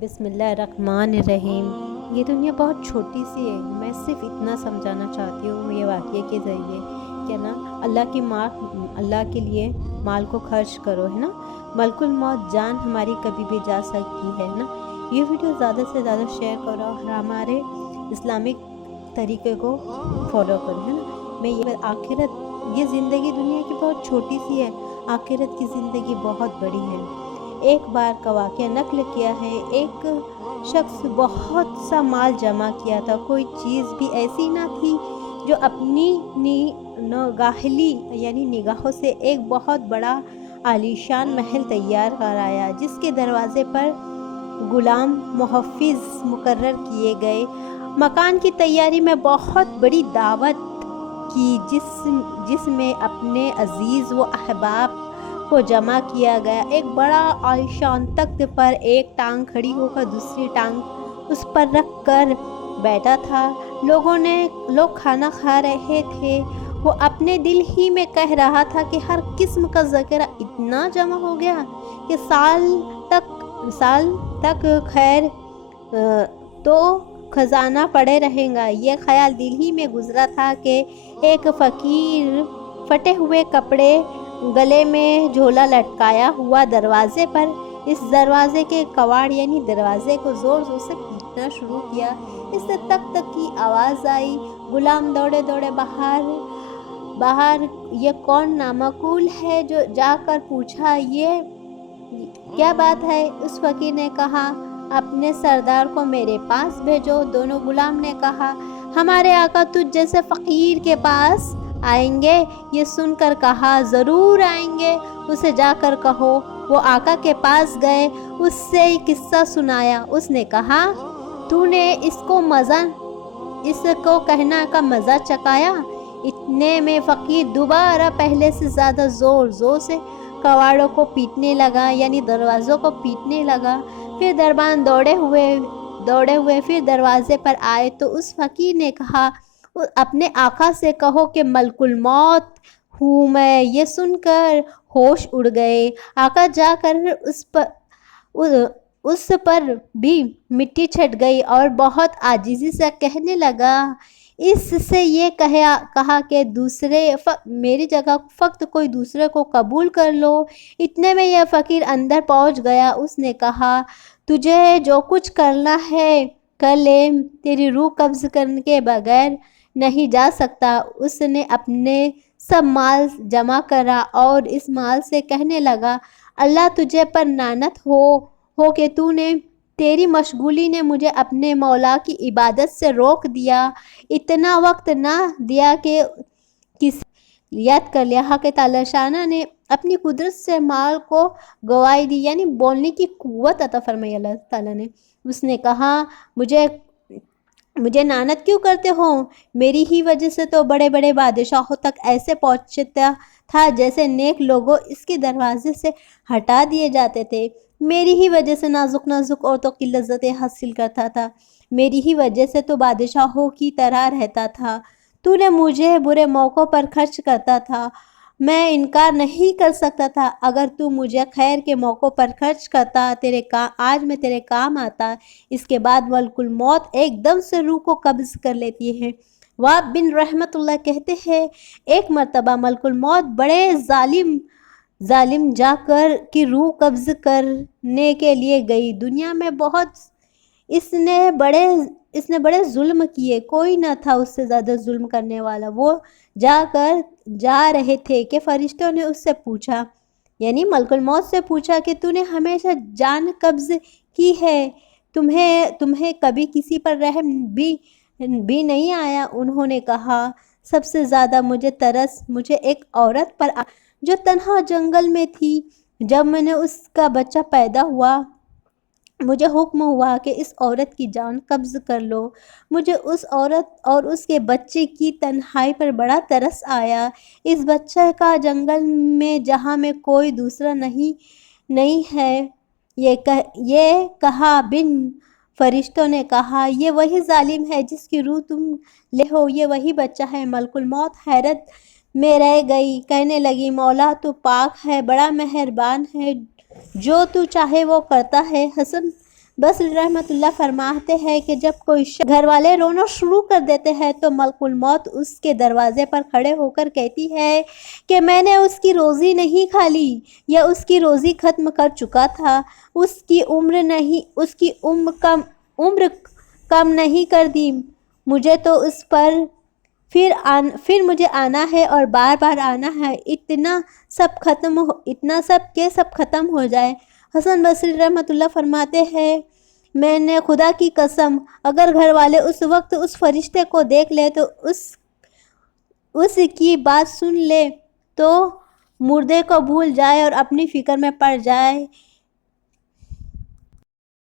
بسم اللہ الرحمن الرحیم۔ یہ دنیا بہت چھوٹی سی ہے۔ میں صرف اتنا سمجھانا چاہتی ہوں یہ واقعے کے ذریعے کہ نا اللہ کے لیے مال کو خرچ کرو، ہے نا۔ ملک الموت جان ہماری کبھی بھی جا سکتی ہے نا۔ یہ ویڈیو زیادہ سے زیادہ شیئر کرو اور ہمارے اسلامک طریقے کو فالو کرو، ہے نا۔ میں یہ زندگی دنیا کی بہت چھوٹی سی ہے، آخرت کی زندگی بہت بڑی ہے۔ ایک بار کا واقعہ نقل کیا ہے، ایک شخص بہت سا مال جمع کیا تھا۔ کوئی چیز بھی ایسی نہ تھی جو اپنی نگاہوں سے ایک بہت بڑا عالیشان محل تیار کرایا، جس کے دروازے پر غلام محافظ مقرر کیے گئے۔ مکان کی تیاری میں بہت بڑی دعوت کی، جس میں اپنے عزیز و احباب کو جمع کیا گیا۔ ایک بڑا عالیشان تخت پر ایک ٹانگ کھڑی ہو کر دوسری ٹانگ اس پر رکھ کر بیٹھا تھا۔ لوگ کھانا کھا رہے تھے۔ وہ اپنے دل ہی میں کہہ رہا تھا کہ ہر قسم کا ذخیرہ اتنا جمع ہو گیا کہ سال تک خیر تو خزانہ پڑے رہے گا۔ یہ خیال دل ہی میں گزرا تھا کہ ایک فقیر پھٹے ہوئے کپڑے، گلے میں جھولا لٹکایا ہوا دروازے پر اس دروازے کے کواڑ دروازے کو زور سے پیٹنا شروع کیا۔ اس سے تک کی آواز آئی۔ غلام دوڑے باہر یہ کون نامعقول ہے جو جا کر پوچھا، یہ کیا بات ہے؟ اس فقیر نے کہا، اپنے سردار کو میرے پاس بھیجو۔ دونوں غلام نے کہا، ہمارے آقا تجھ جیسے فقیر کے پاس آئیں گے؟ یہ سن کر کہا، ضرور آئیں گے، اسے جا کر کہو۔ وہ آقا کے پاس گئے، اس سے قصہ سنایا۔ اس نے کہا، تو نے اس کو کہنا کا مزہ چکھایا؟ اتنے میں فقیر دوبارہ پہلے سے زیادہ زور سے کواڑوں کو پیٹنے لگا، دروازوں کو پیٹنے لگا۔ پھر دربان دوڑے ہوئے پھر دروازے پر آئے تو اس فقیر نے کہا، اپنے آقا سے کہو کہ ملک الموت ہوں میں۔ یہ سن کر ہوش اڑ گئے۔ آقا جا کر اس پر بھی مٹی چھٹ گئی اور بہت عاجزی سے کہنے لگا، اس سے یہ کہا کہ میری جگہ فقط کوئی دوسرے کو قبول کر لو۔ اتنے میں یہ فقیر اندر پہنچ گیا۔ اس نے کہا، تجھے جو کچھ کرنا ہے کر لے، تیری روح قبض کرنے کے بغیر نہیں جا سکتا۔ اس نے اپنے سب مال جمع کرا اور اس مال سے کہنے لگا، اللہ تجھے پر لعنت ہو کہ تیری مشغولی نے مجھے اپنے مولا کی عبادت سے روک دیا۔ اتنا وقت نہ دیا کہ کسی یاد کر لیا۔ حق تعالی شاہ نے اپنی قدرت سے مال کو گواہی دی، بولنے کی قوت عطا فرمائی اللہ تعالیٰ نے۔ اس نے کہا، مجھے لعنت کیوں کرتے ہو؟ میری ہی وجہ سے تو بڑے بڑے بادشاہوں تک ایسے پہنچتا تھا جیسے نیک لوگوں اس کے دروازے سے ہٹا دیے جاتے تھے۔ میری ہی وجہ سے نازک عورتوں کی لذتیں حاصل کرتا تھا۔ میری ہی وجہ سے تو بادشاہوں کی طرح رہتا تھا۔ تو نے مجھے برے موقعوں پر خرچ کرتا تھا، میں انکار نہیں کر سکتا تھا۔ اگر تو مجھے خیر کے موقعوں پر خرچ کرتا، آج میں تیرے کام آتا۔ اس کے بعد ملک الموت ایک دم سے روح کو قبض کر لیتی ہے۔ وہب بن رحمت اللہ کہتے ہیں، ایک مرتبہ ملک الموت بڑے ظالم جا کر کی روح قبض کرنے کے لیے گئی۔ دنیا میں اس نے بڑے ظلم کیے، کوئی نہ تھا اس سے زیادہ ظلم کرنے والا۔ وہ جا رہے تھے کہ فرشتوں نے اس سے پوچھا، ملک الموت سے پوچھا کہ تو نے ہمیشہ جان قبض کی ہے، تمہیں کبھی کسی پر رحم بھی نہیں آیا؟ انہوں نے کہا، سب سے زیادہ مجھے ایک عورت پر جو تنہا جنگل میں تھی۔ جب میں نے اس کا بچہ پیدا ہوا، مجھے حکم ہوا کہ اس عورت کی جان قبض کر لو۔ مجھے اس عورت اور اس کے بچے کی تنہائی پر بڑا ترس آیا۔ اس بچے کا جنگل میں جہاں میں کوئی دوسرا نہیں ہے، یہ کہا۔ فرشتوں نے کہا، یہ وہی ظالم ہے جس کی روح تم لے ہو، یہ وہی بچہ ہے۔ ملک الموت حیرت میں رہ گئی، کہنے لگی، مولا تو پاک ہے، بڑا مہربان ہے، جو تو چاہے وہ کرتا ہے۔ حسن بصری رحمۃ اللہ فرماتے ہیں کہ جب کوئی شخص گھر والے رونا شروع کر دیتے ہیں تو ملک الموت اس کے دروازے پر کھڑے ہو کر کہتی ہے کہ میں نے اس کی روزی نہیں کھا لی یا اس کی روزی ختم کر چکا تھا، اس کی عمر کم نہیں کر دی، مجھے تو اس پر پھر مجھے آنا ہے اور بار بار آنا ہے، اتنا سب کے سب ختم ہو جائے۔ حسن بصری رحمۃ اللہ فرماتے ہیں میں نے خدا کی قسم اگر گھر والے اس وقت اس فرشتے کو دیکھ لے تو اس کی بات سن لے تو مردے کو بھول جائے اور اپنی فکر میں پڑ جائے